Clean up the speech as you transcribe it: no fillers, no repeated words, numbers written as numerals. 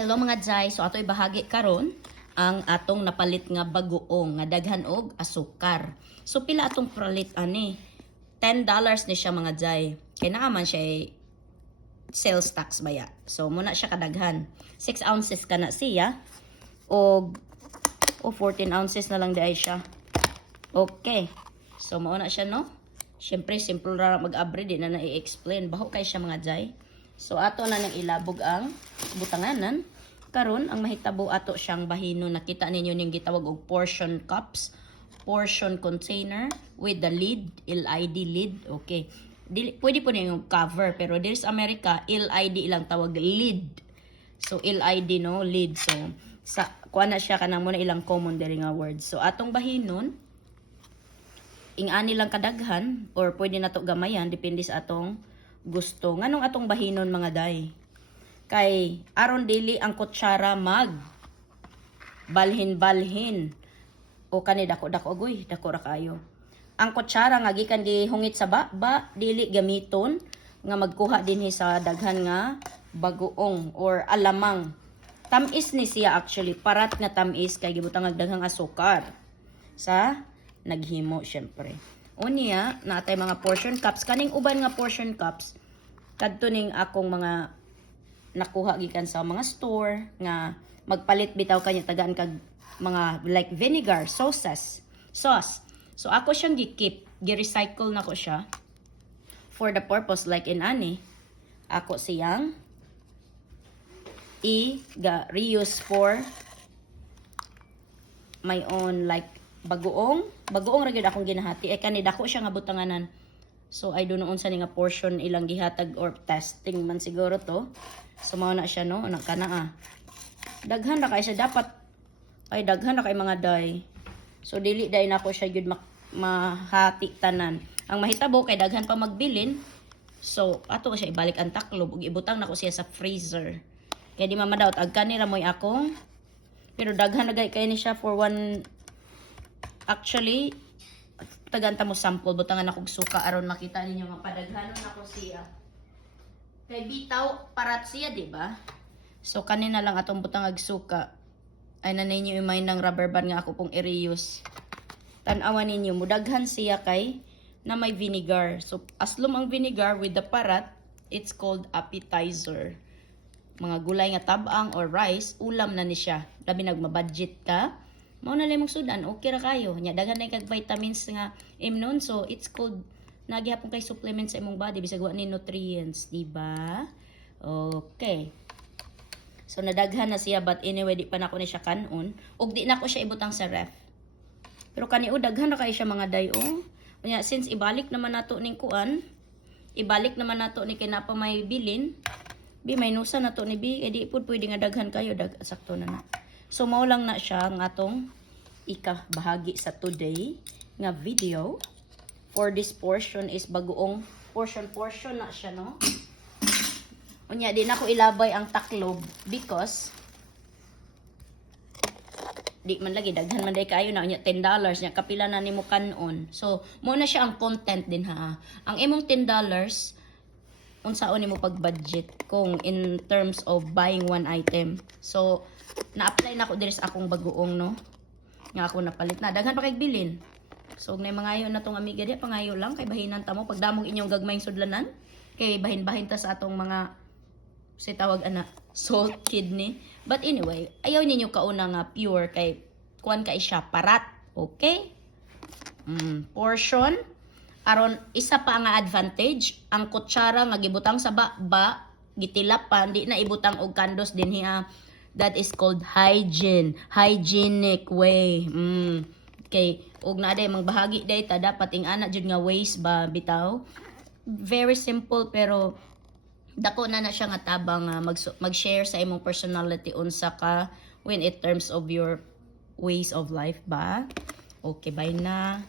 Hello mga Jai, so ato'y bahagi karon ang atong napalit nga bagoong nga daghan og asukar. So pila atong palit ani? $10 ni siya mga Jai. Kaya naaman siya sales tax baya. So muna siya kadaghan. 6 ounces ka na siya og 14 ounces na lang diay siya. Okay. So mao na siya no. Syempre simple ra mag-abri di na na-i-explain. Baho kay siya mga Jai. So ato na nang ilabog ang butanganan. Karon ang mahitabo ato siyang bahino, nakita ninyo ning gitawag og portion cups, portion container with the lid, LID lid. Okay. Pwede po yung cover pero dito sa Amerika LID ilang tawag lid. So LID no, lid. So sa kuha na siya kanang muna ilang common diri nga words. So atong bahinon ing-ani lang kadaghan or pwede na to gamayan depende sa atong gusto. Nganong atong bahinon mga day? Kay aron dili ang kutsara mag balhin-balhin o kani dako-dako agoy, dako ra kayo. Ang kutsara nga gikan gihungit sa ba dili gamiton nga magkuha dinhi sa daghan nga bagoong or alamang. Tamis ni siya actually, parat nga tamis kay gibutang ang daghang asukar sa naghimo syempre. Unya, natay mga portion cups. Kaning uban nga portion cups, kadto ning akong mga nakuha gikan sa mga store nga magpalit bitaw kanya tagaan kag mga like vinegar, sauce. So ako siyang gi-keep, gi-recycle na ko siya for the purpose like in ani. Ako siyang reuse for my own like bagoong ra gyud akong ginahati ay kani dako siya nga butanganan. So I don't know unsa ni nga portion ilang gihatag or testing man siguro to. So mao na siya no, anak kana daghan na kay siya dapat ay daghan na kay mga day. So dili day nako siya gyud mahati tanan. Ang mahitabo kay daghan pa magbilin. So ato siya ibalik ang taklob ug ibutang nako siya sa freezer. Kaya di mamadawt ag kanira moy akong pero daghan na kay ni siya for one. Actually, taganta mo sample, butangan akong suka aron makita ninyo nga padaghanon ako siya. Kay bitaw parat siya, di ba? So kanina lang atong butangag suka. Ay na ninyo imay ng rubber band nga ako pong i-reuse. Tan-awan ninyo, mudaghan siya kay na may vinegar. So aslom ang vinegar with the parat, it's called appetizer. Mga gulay nga tabang or rice, ulam na ni siya. Labi nagma-budget ka. Mao na limong sudan, okay ra kayo. Nya daghan na kag vitamins nga imnon, so it's called nagihapon kay supplement sa imong body bisag wa ni nutrients, di ba? Okay. So nadaghan na siya but anyway di pa nako ni siya kanon ug di nako siya ibutang sa ref. Pero kaniud daghan na kay siya mga day oh. Nya since ibalik naman nato ning kuan, ibalik naman nato ni kay napa may bilin. Bi may nusa nato ni bi, edi pud pwede nga daghan kayo sakto na na. So mao lang na siya ang atong bahagi sa today nga video. For this portion is bagoong portion na siya no. Unya di na ko ilabay ang taklob because di man lagi daghan man day kaayo na unya $10 nya kapila na nimo kanon. So mo na siya ang content din ha. Ang imong $10 unsaon nimo pag-budget kung in terms of buying one item. So na-apply na ko diri sa akong bagoong no. Nga ako napalit na daghan pa kay bilin. So nay mangayo na tong amiga di pangayo lang kay bahinan ta mo pagdamog inyong gagmayng sudlanan kay bahin-bahin ta sa atong mga si tawag ana salt kidney. But anyway, ayaw ninyo kauna nga pure kay kuan kay siya parat. Okay? Portion aron isa pa nga advantage ang kutsara nga gibutang sa ba gitilap pa di na ibutang og kandos dinhi that is called hygienic way. Okay, og na day mang bahagi day ta dapat ing ana jud nga ways ba bitaw. Very simple pero dako na siya nga tabang mag-share sa imong personality unsa ka when it terms of your ways of life ba. Okay, bye na.